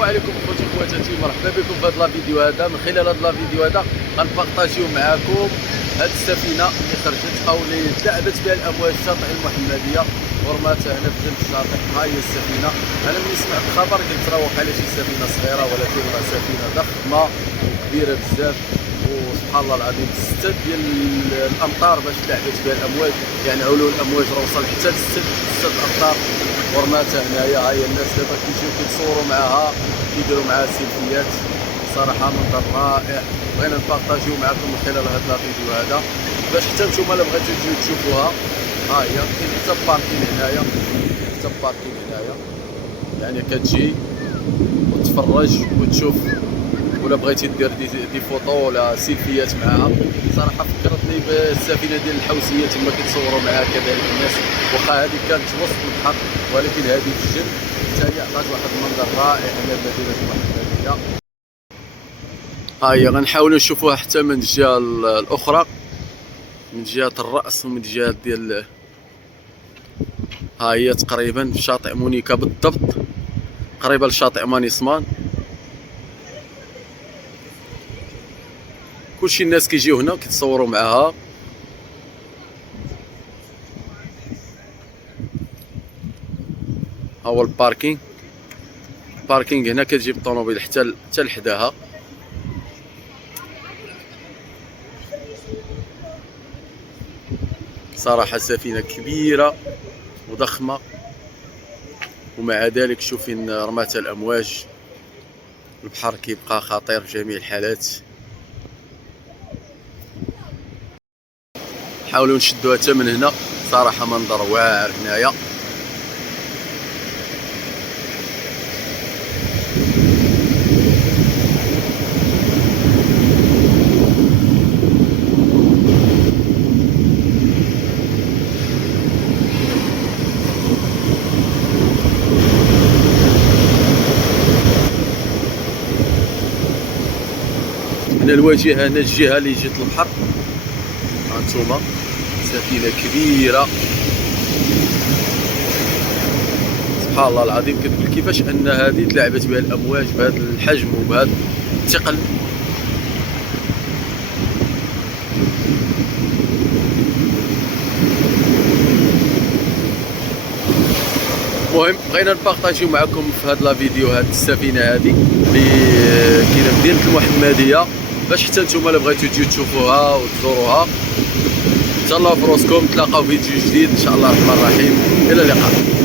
السلام عليكم اخوتي وخواتاتي، مرحبا بكم في هذا الفيديو. هذا من خلال هذا الفيديو هذا غنبارطاجيو معكم هذه السفينه اللي خرجت او اللي تلاعبت بها الامواج الشاطئ المحمديه ورماتها هنا في جنب الشاطئ. ها هي السفينه. انا ملي سمعت الخبر قلت راه واقع شي سفينه صغيره، ولكن راه سفينه ضخمه وكبيره بزاف، وسبحان الله العظيم 6 ديال الامتار باش لعبت بها الامواج، يعني علو الامواج راه وصل حتى ل 6 امتار ورماتها هنايا. ها هي الناس دابا كيجيو كيتصوروا معها، كيديروا معها سيلفيات. صراحه منظر رائع، بغينا نبارطاجيو معكم من خلال هذا الفيديو هذا باش حتى نتوما الا بغيتو تجيو تشوفوها. ها هي كاين حتى باركين هنايا، حتى باركين هنايا، يعني كتجي وتتفرج وتشوف، ولا بغيتي دير دي فوطو ولا سيلفيات معاها. صراحه فكرتني بالسفينه ديال الحوسيه تما كيتصوروا معاها كذلك الناس، واخا هذه كانت وسط البحر ولكن هذه في الجن حتى هي عطات واحد المنظر رائع على المدينه المحمديه. ها هي غنحاولوا نشوفوها حتى من الجهه الاخرى، من جهه الراس ومن جهه ديال. ها هي تقريبا في شاطئ مونيكا بالضبط، قريبه لشاطئ مانيسمان. كلشي الناس كيجيو هنا كيتصوروا معها. ها هو الباركينغ هنا كتجيب الطوموبيل حتى لحداها. صراحة سفينة كبيرة وضخمة، ومع ذلك شوفين رماتها الأمواج. البحر كيبقى خطير في جميع الحالات. نحاولوا نشدوها حتى من هنا. صراحة منظر واعر هنايا. هنا الواجهة، هنا الجهة اللي جات البحر. هانتوما سفينة كبيرة، سبحان الله العظيم. كتقول كيفاش ان هذه تلعبت بها الامواج بهذا الحجم وبهذا الثقل. المهم بغينا نبارطاجيو معكم في هذا الفيديو هذه السفينه هذه اللي كاينه في مدينه المحمديه، باش حتى نتوما الا بغيتو تجيو تشوفوها وتزوروها. تهلاو في روسكم، تلاقاو فيديو جديد ان شاء الله الرحمن الرحيم. الى اللقاء.